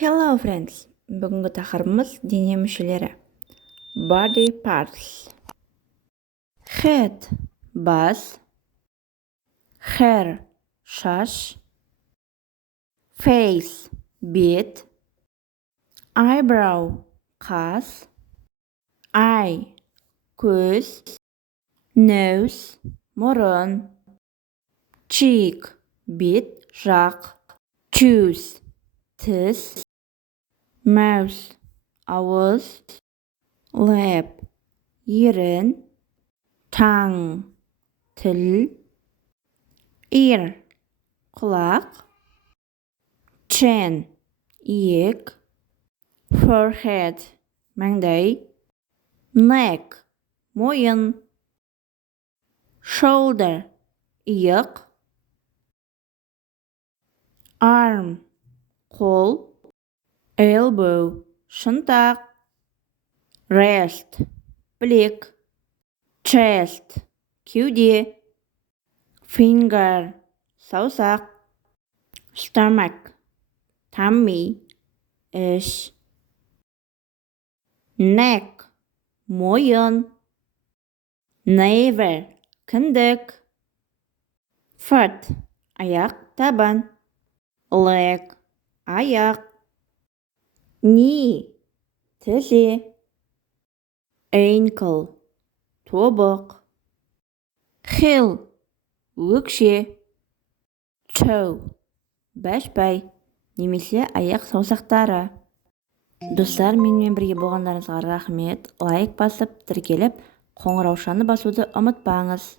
Hello friends, бүгінгі тақырыбымыз дене мүшелері. Body parts. Head, бас. Hair, шаш. Face, бет. Eyebrow, қас. Eye, көз. Nose, мұрын. Cheek, бет, жақ. Tooth, тіс. Mouth, ауыз. Lip, ерін. Tongue, тіл. Ear, құлақ. Chin, иек. Forehead, маңдай. Neck, мойын. Shoulder, иық. Arm, қол. Elbow, шынтақ. Wrist, білек. Chest, кеуде. Finger, саусақ. Stomach, tummy, іш. Neck, мойын. Navel, кіндік. Foot, аяқ, табан. Leg, аяқ. Knee, тізе. Ankle, тобық. Heel, өкше. Toe, бәшбай, немесе аяқ саусақтары. Достар, менімен бірге болғандарыңызға рахмет. Лайк басып, тіркеліп, қоңыраушаны басуды ұмытпаңыз.